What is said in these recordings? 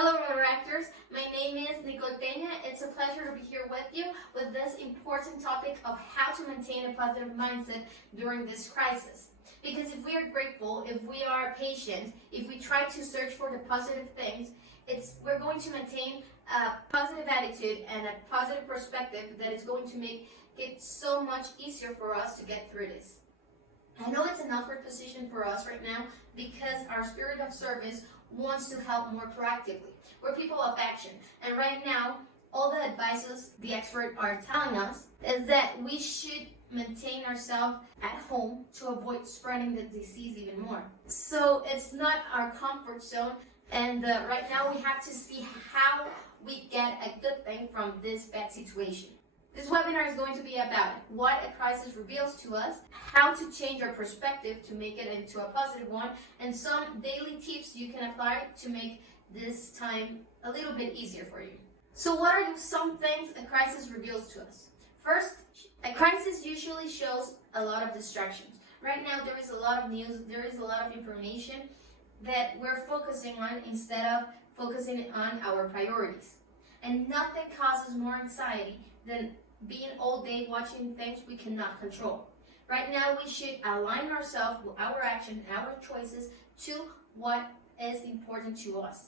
Hello Rotaractors, my name is Nicotena. It's a pleasure to be here with you with this important topic of how to maintain a positive mindset during this crisis. Because if we are grateful, if we are patient, if we try to search for the positive things, we're going to maintain a positive attitude and a positive perspective that is going to make it so much easier for us to get through this. I know it's an awkward position for us right now because our spirit of service wants to help more proactively. We're people of action. And right now, all the advices the experts are telling us is that we should maintain ourselves at home to avoid spreading the disease even more. So it's not our comfort zone. And right now we have to see how we get a good thing from this bad situation. This webinar is going to be about what a crisis reveals to us, how to change our perspective to make it into a positive one, and some daily tips you can apply to make this time a little bit easier for you. So what are some things a crisis reveals to us? First, a crisis usually shows a lot of distractions. Right now there is a lot of news, there is a lot of information that we're focusing on instead of focusing on our priorities. And nothing causes more anxiety than being all day watching things we cannot control. Right now we should align ourselves with our actions and our choices to what is important to us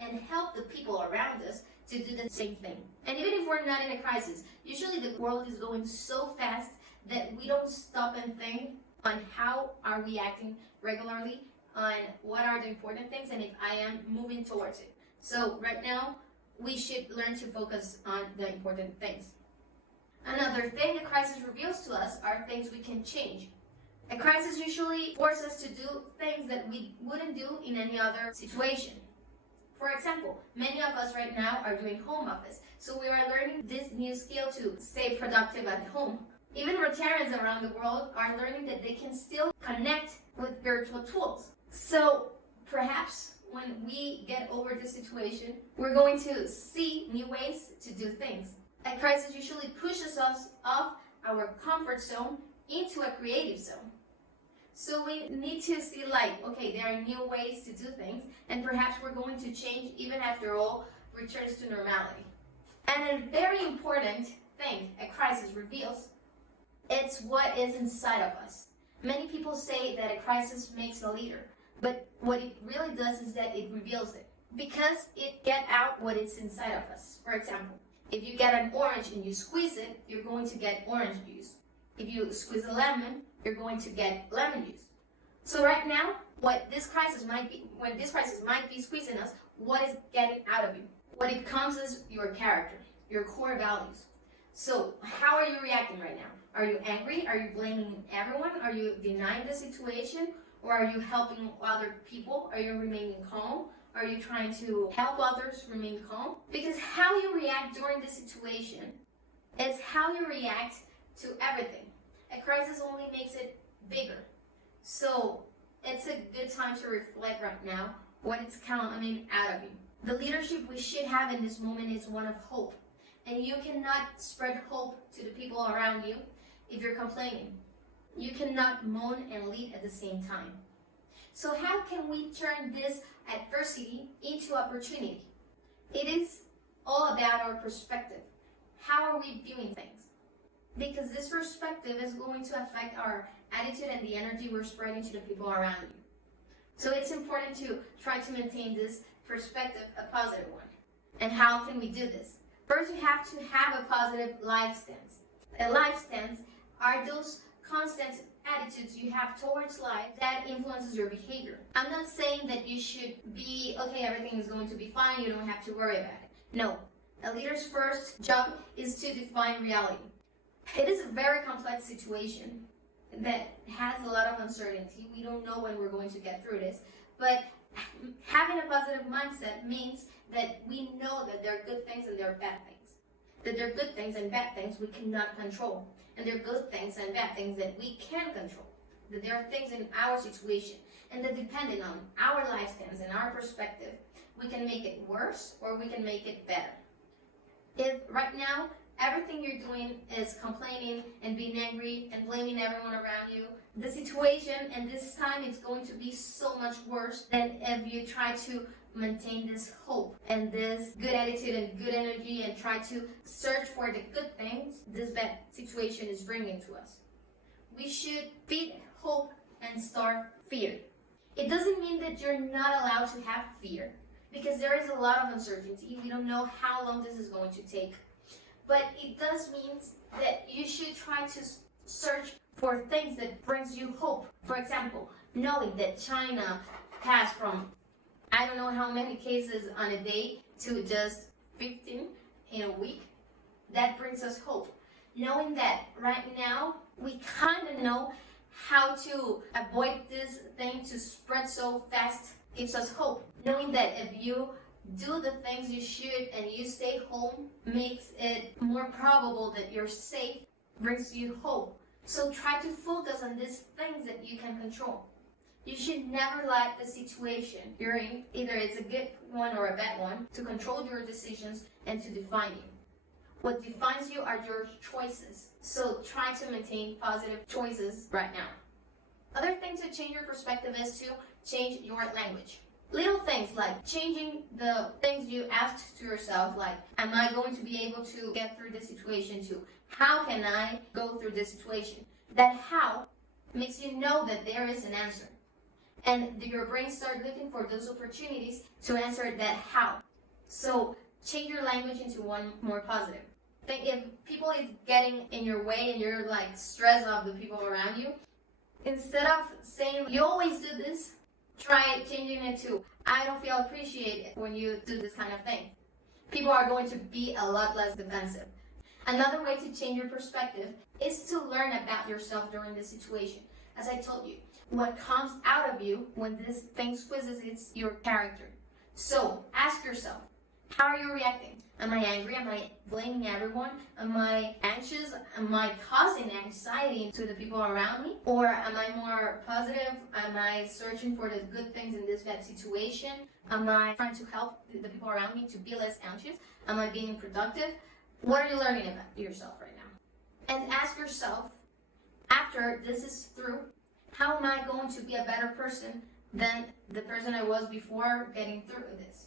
and help the people around us to do the same thing. And even if we're not in a crisis, usually the world is going so fast that we don't stop and think on how are we acting regularly, on what are the important things, and if I am moving towards it. So right now we should learn to focus on the important things. Another thing a crisis reveals to us are things we can change. A crisis usually forces us to do things that we wouldn't do in any other situation. For example, many of us right now are doing home office, so we are learning this new skill to stay productive at home. Even Rotarians around the world are learning that they can still connect with virtual tools. So perhaps when we get over this situation, we're going to see new ways to do things. A crisis usually pushes us off our comfort zone into a creative zone. So we need to see okay, there are new ways to do things, and perhaps we're going to change even after all returns to normality. And a very important thing a crisis reveals, it's what is inside of us. Many people say that a crisis makes a leader, but what it really does is that it reveals it, because it gets out what is inside of us. For example, if you get an orange and you squeeze it, you're going to get orange juice. If you squeeze a lemon, you're going to get lemon juice. So right now, when this crisis might be squeezing us, what is getting out of you? What it comes is your character, your core values. So how are you reacting right now? Are you angry? Are you blaming everyone? Are you denying the situation? Or are you helping other people? Are you remaining calm? Are you trying to help others remain calm? Because how you react during the situation is how you react to everything. A crisis only makes it bigger. So it's a good time to reflect right now what it's coming out of you. The leadership we should have in this moment is one of hope. And you cannot spread hope to the people around you if you're complaining. You cannot moan and lead at the same time. So how can we turn this adversity into opportunity? It is all about our perspective. How are we viewing things? Because this perspective is going to affect our attitude and the energy we're spreading to the people around you. So it's important to try to maintain this perspective, a positive one. And how can we do this? First, you have to have a positive life stance. A life stance are those constant attitudes you have towards life that influences your behavior. I'm not saying that you should be, okay, everything is going to be fine, you don't have to worry about it. No. A leader's first job is to define reality. It is a very complex situation that has a lot of uncertainty. We don't know when we're going to get through this, but having a positive mindset means that we know that there are good things and there are bad things. That there are good things and bad things we cannot control. And there are good things and bad things that we can control. That there are things in our situation, and that depending on our lifestyles and our perspective, we can make it worse or we can make it better. If right now everything you're doing is complaining and being angry and blaming everyone around you, the situation and this time it's going to be so much worse than if you try to maintain this hope and this good attitude and good energy and try to search for the good things this bad situation is bringing to us. We should beat hope and start fear. It doesn't mean that you're not allowed to have fear, because there is a lot of uncertainty. We don't know how long this is going to take. But it does mean that you should try to search for things that brings you hope. For example, knowing that China has from I don't know how many cases on a day to just 15 in a week, that brings us hope. Knowing that right now we kind of know how to avoid this thing to spread so fast gives us hope. Knowing that if you do the things you should and you stay home makes it more probable that you're safe, brings you hope. So try to focus on these things that you can control. You should never let the situation you're in, either it's a good one or a bad one, to control your decisions and to define you. What defines you are your choices. So try to maintain positive choices right now. Other thing to change your perspective is to change your language. Little things like changing the things you asked to yourself, like, am I going to be able to get through this situation, to how can I go through this situation? That how makes you know that there is an answer. And your brain starts looking for those opportunities to answer that how. So change your language into one more positive. Think if people is getting in your way and you're like stressed of the people around you, instead of saying you always do this, try changing it to I don't feel appreciated when you do this kind of thing. People are going to be a lot less defensive. Another way to change your perspective is to learn about yourself during the situation. As I told you, what comes out of you when this thing squeezes is your character. So ask yourself, how are you reacting? Am I angry? Am I blaming everyone? Am I anxious? Am I causing anxiety to the people around me? Or am I more positive? Am I searching for the good things in this bad situation? Am I trying to help the people around me to be less anxious? Am I being productive? What are you learning about yourself right now? And ask yourself, after this is through, how am I going to be a better person than the person I was before getting through this?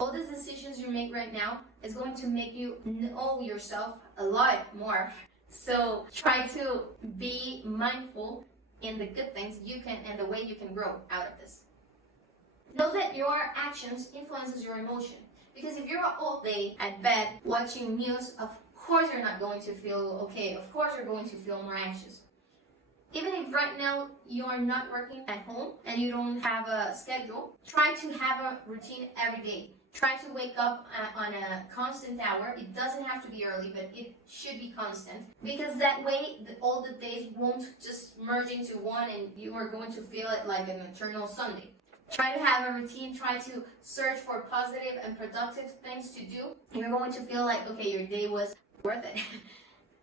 All the decisions you make right now is going to make you know yourself a lot more. So try to be mindful in the good things you can and the way you can grow out of this. Know that your actions influences your emotion. Because if you're all day at bed watching news, of course you're not going to feel okay. Of course you're going to feel more anxious. Even if right now you are not working at home and you don't have a schedule, try to have a routine every day. Try to wake up on a constant hour. It doesn't have to be early, but it should be constant. Because that way, all the days won't just merge into one and you are going to feel it like an eternal Sunday. Try to have a routine. Try to search for positive and productive things to do. You're going to feel like, okay, your day was worth it.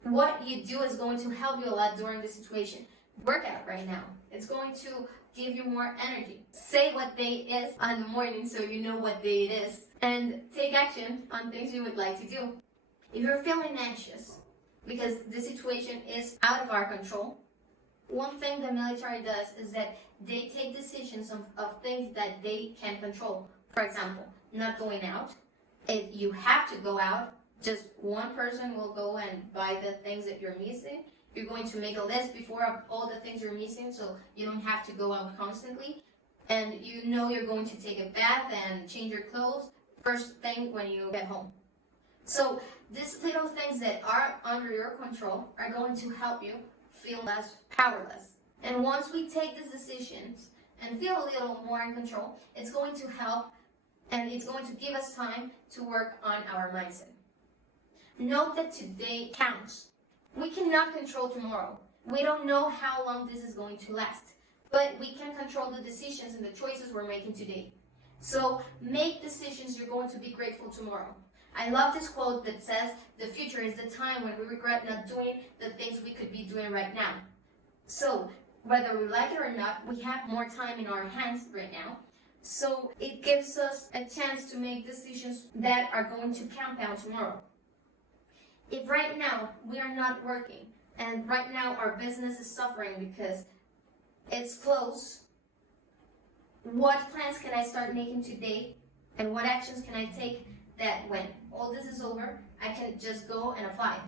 What you do is going to help you a lot during the situation. Work out right now. It's going to give you more energy. Say what day it is on the morning so you know what day it is. And take action on things you would like to do. If you're feeling anxious because the situation is out of our control, one thing the military does is that they take decisions of things that they can control. For example, not going out. If you have to go out, just one person will go and buy the things that you're missing. You're going to make a list before of all the things you're missing so you don't have to go out constantly. And you know you're going to take a bath and change your clothes first thing when you get home. So these little things that are under your control are going to help you feel less powerless. And once we take these decisions and feel a little more in control, it's going to help and it's going to give us time to work on our mindset. Note that today counts. We cannot control tomorrow. We don't know how long this is going to last, but we can control the decisions and the choices we're making today. So make decisions you're going to be grateful tomorrow. I love this quote that says, the future is the time when we regret not doing the things we could be doing right now. So whether we like it or not, we have more time in our hands right now. So it gives us a chance to make decisions that are going to compound tomorrow. If right now we are not working and right now our business is suffering because it's closed, what plans can I start making today And what actions can I take that when all this is over, I can just go and apply?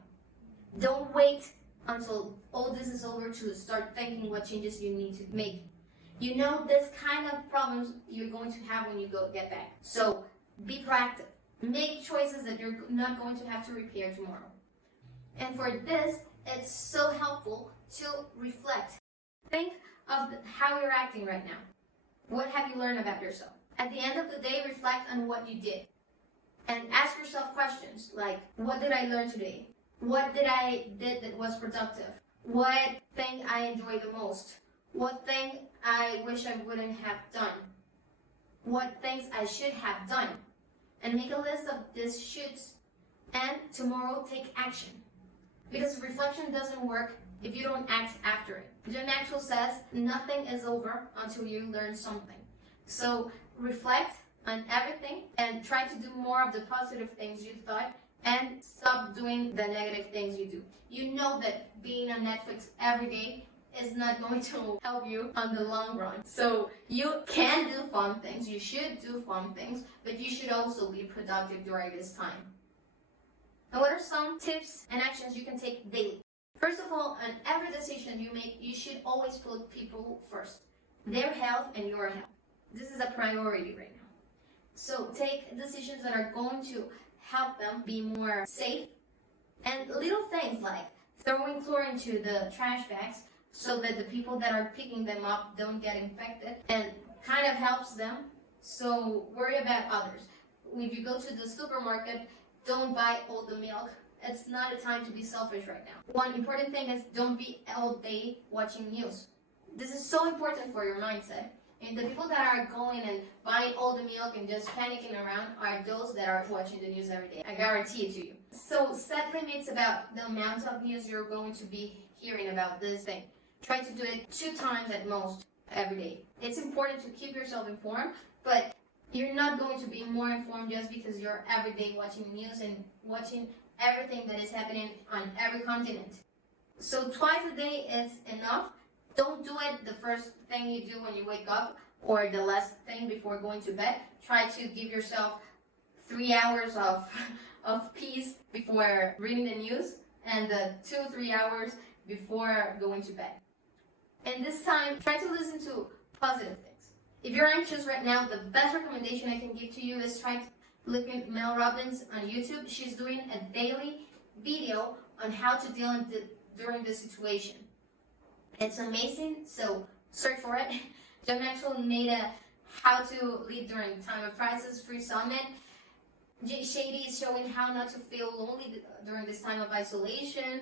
Don't wait until all this is over to start thinking what changes you need to make. You know this kind of problems you're going to have when you get back. So be proactive. Make choices that you're not going to have to repair tomorrow. And for this, it's so helpful to reflect. Think of how you're acting right now. What have you learned about yourself? At the end of the day, reflect on what you did. And ask yourself questions like, what did I learn today? What did I did that was productive? What thing I enjoy the most? What thing I wish I wouldn't have done? What things I should have done? And make a list of these shoulds. And tomorrow, take action. Because reflection doesn't work if you don't act after it. Maxwell says, nothing is over until you learn something. So reflect on everything and try to do more of the positive things you thought and stop doing the negative things you do. You know that being on Netflix every day is not going to help you on the long run. So you can do fun things, you should do fun things, but you should also be productive during this time. And what are some tips and actions you can take daily? First of all, on every decision you make, you should always put people first. Their health and your health. This is a priority right now. So take decisions that are going to help them be more safe. And little things like throwing chlorine into the trash bags so that the people that are picking them up don't get infected and kind of helps them. So worry about others. If you go to the supermarket, don't buy all the milk. It's not a time to be selfish right now. One important thing is don't be all day watching news. This is so important for your mindset. And the people that are going and buying all the milk and just panicking around are those that are watching the news every day. I guarantee it to you. So set limits about the amount of news you're going to be hearing about this thing. Try to do it 2 times at most every day. It's important to keep yourself informed, but you're not going to be more informed just because you're every day watching the news and watching everything that is happening on every continent. So twice a day is enough. Don't do it the first thing you do when you wake up or the last thing before going to bed. Try to give yourself 3 hours of peace before reading the news and 2-3 hours before going to bed. And this time, try to listen to positive things. If you're anxious right now, the best recommendation I can give to you is try to look at Mel Robbins on YouTube. She's doing a daily video on how to deal during this situation. It's amazing, so search for it. Maxwell made a how to lead during time of crisis free summit. Shady is showing how not to feel lonely during this time of isolation.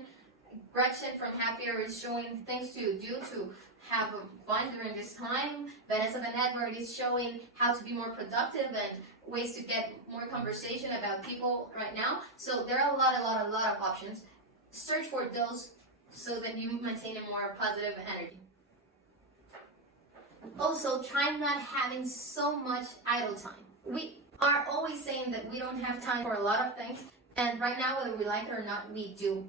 Gretchen from Happier is showing things to do to have fun during this time. Vanessa Van Edward is showing how to be more productive and ways to get more conversation about people right now. So there are a lot of options. Search for those so that you maintain a more positive energy. Also, try not having so much idle time. We are always saying that we don't have time for a lot of things, and right now, whether we like it or not, we do.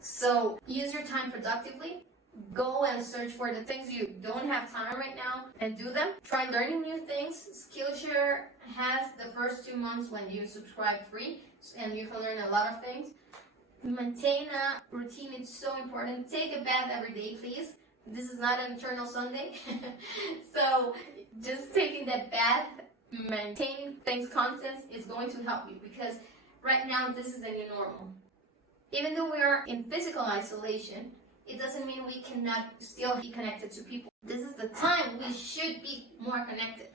So use your time productively. Go and search for the things you don't have time right now and do them. Try learning new things. Skillshare has the first 2 months when you subscribe free, and you can learn a lot of things. Maintain a routine, it's so important. Take a bath every day, please. This is not an eternal Sunday. So just taking that bath, maintaining things constant is going to help you, because right now this is the new normal. Even though we are in physical isolation, it doesn't mean we cannot still be connected to people. This is the time we should be more connected.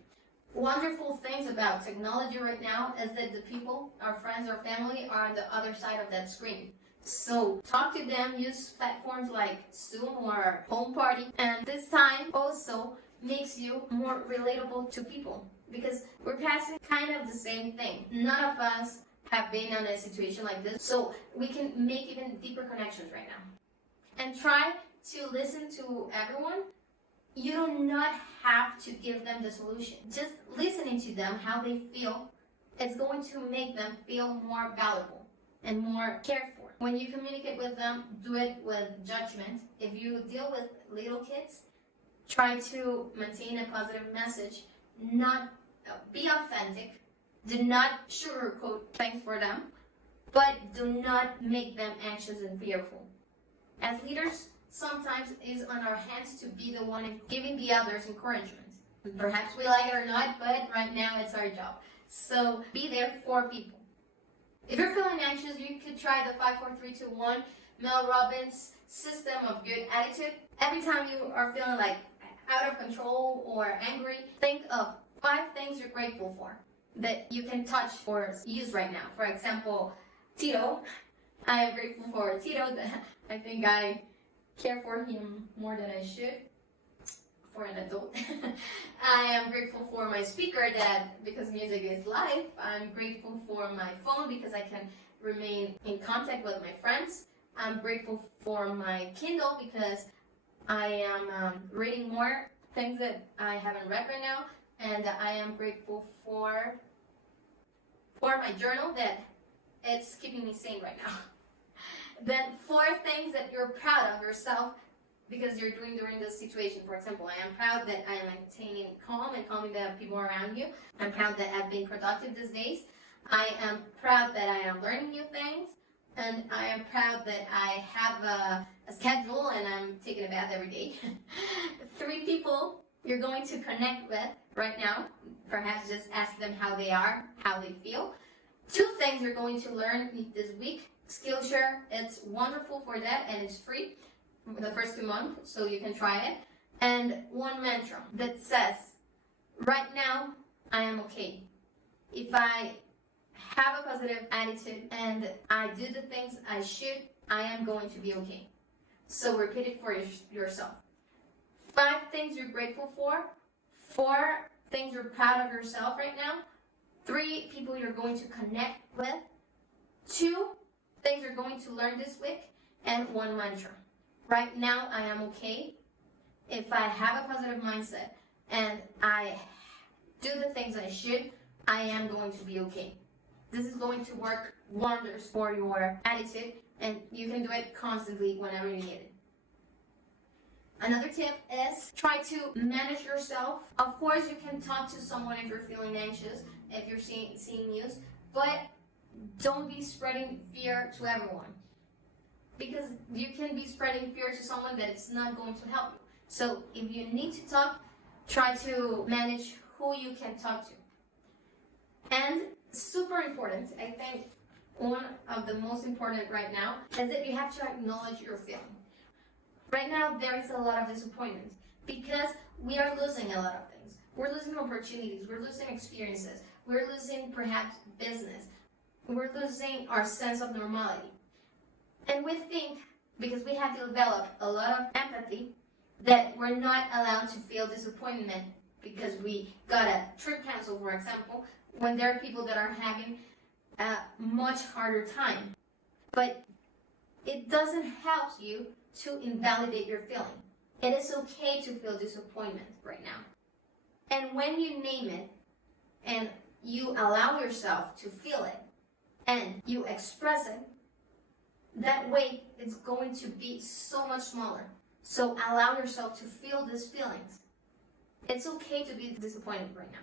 Wonderful things about technology right now is that the people, our friends, our family, are on the other side of that screen. So talk to them, use platforms like Zoom or Home Party. And this time also makes you more relatable to people, because we're passing kind of the same thing. None of us have been in a situation like this, so we can make even deeper connections right now. And try to listen to everyone. You do not have to give them the solution. Just listening to them, how they feel, it's going to make them feel more valuable and more cared for. When you communicate with them, do it with judgment. If you deal with little kids, try to maintain a positive message. Not be authentic. Do not sugarcoat things for them, but do not make them anxious and fearful. As leaders, sometimes it is on our hands to be the one giving the others encouragement. Perhaps we like it or not, but right now it's our job. So be there for people. If you're feeling anxious, you could try the 5, 4, 3, 2, 1 Mel Robbins system of good attitude. Every time you are feeling like out of control or angry, think of 5 things you're grateful for that you can touch or use right now. For example, Tito. I am grateful for Tito. I think I care for him more than I should for an adult. I am grateful for my speaker that because music is life. I'm grateful for my phone because I can remain in contact with my friends. I'm grateful for my Kindle because I am reading more things that I haven't read right now. And I am grateful for my journal that it's keeping me sane right now. Then 4 things that you're proud of yourself because you're doing during this situation. For example, I am proud that I am maintaining calm and calming the people around you. I'm proud that I've been productive these days. I am proud that I am learning new things. And I am proud that I have a schedule and I'm taking a bath every day. 3 people you're going to connect with right now. Perhaps just ask them how they are, how they feel. 2 things you're going to learn this week. Skillshare, it's wonderful for that and it's free for the first 2 months, so you can try it. And 1 mantra that says, right now, I am okay. If I have a positive attitude and I do the things I should, I am going to be okay. So repeat it for yourself. 5 things you're grateful for. 4 things you're proud of yourself right now. 3 people you're going to connect with. 2 things you're going to learn this week. And 1 mantra. Right now, I am okay. If I have a positive mindset and I do the things I should, I am going to be okay. This is going to work wonders for your attitude, and you can do it constantly whenever you need it. Another tip is try to manage yourself. Of course, you can talk to someone if you're feeling anxious, if you're seeing news, but don't be spreading fear to everyone. Because you can be spreading fear to someone that it's not going to help you. So if you need to talk, try to manage who you can talk to. And super important, I think one of the most important right now is that you have to acknowledge your feeling. Right now, there is a lot of disappointment because we are losing a lot of things. We're losing opportunities, we're losing experiences, we're losing perhaps business, we're losing our sense of normality. And we think, because we have developed a lot of empathy, that we're not allowed to feel disappointment because we got a trip canceled, for example, when there are people that are having a much harder time. But it doesn't help you to invalidate your feeling. It is okay to feel disappointment right now. And when you name it and you allow yourself to feel it and you express it, that way it's going to be so much smaller. So allow yourself to feel these feelings. It's okay to be disappointed right now.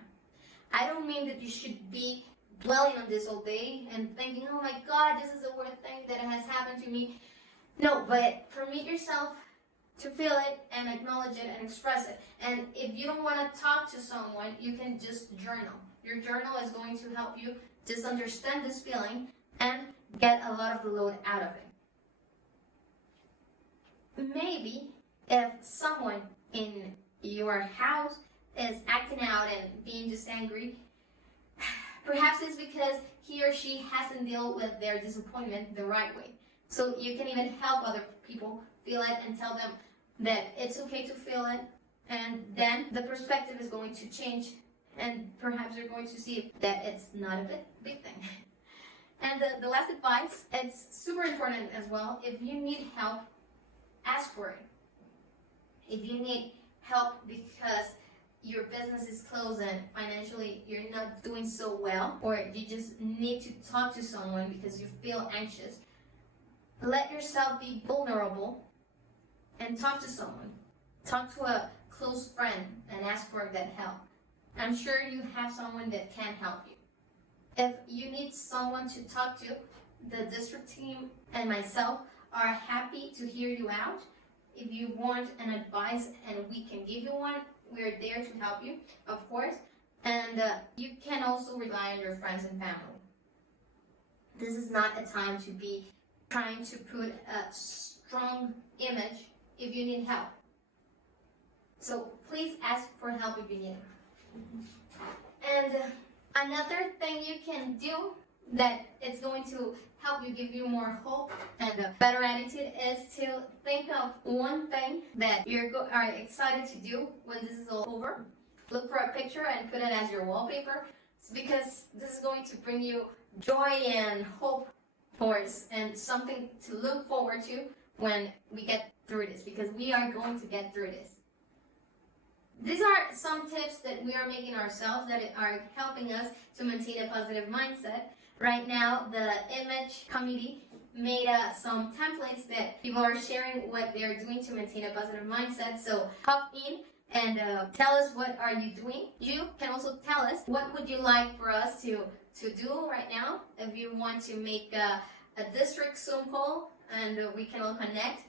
I don't mean that you should be dwelling on this all day and thinking, oh my God, this is the worst thing that has happened to me. No, but permit yourself to feel it and acknowledge it and express it. And if you don't want to talk to someone, you can just journal. Your journal is going to help you just understand this feeling and get a lot of the load out of it. Maybe if someone in your house is acting out and being just angry, perhaps it's because he or she hasn't dealt with their disappointment the right way. So you can even help other people feel it and tell them that it's okay to feel it, and then the perspective is going to change, and perhaps you're going to see that it's not a big thing. And the last advice, it's super important as well. If you need help, ask for it. If you need help because your business is closed and financially you're not doing so well, or you just need to talk to someone because you feel anxious, let yourself be vulnerable and talk to someone. Talk to a close friend and ask for that help. I'm sure you have someone that can help you. If you need someone to talk to, the district team and myself are happy to hear you out. If you want an advice and we can give you one, we're there to help you, of course. And you can also rely on your friends and family. This is not a time to be trying to put a strong image if you need help. So please ask for help if you need it. And another thing you can do that is going to help you, give you more hope and a better attitude, is to think of one thing that you are excited to do when this is all over. Look for a picture and put it as your wallpaper, because this is going to bring you joy and hope and something to look forward to when we get through this, because we are going to get through this. These are some tips that we are making ourselves that are helping us to maintain a positive mindset. Right now, the image committee made some templates that people are sharing what they're doing to maintain a positive mindset. So hop in and tell us what are you doing. You can also tell us what would you like for us to do right now. If you want to make a district Zoom call and we can all connect.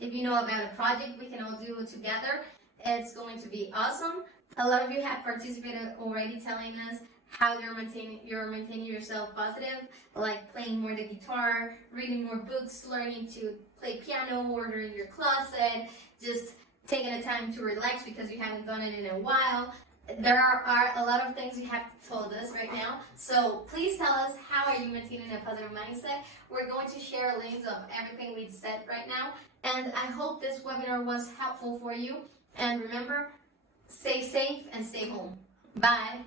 If you know about a project we can all do it together, it's going to be awesome. A lot of you have participated already, telling us how you're maintaining yourself positive, like playing more the guitar, reading more books, learning to play piano, ordering your closet, just taking the time to relax because you haven't done it in a while. There are a lot of things you have told us right now. So please tell us, how are you maintaining a positive mindset? We're going to share links of everything we've said right now. And I hope this webinar was helpful for you. And remember, stay safe and stay home. Bye.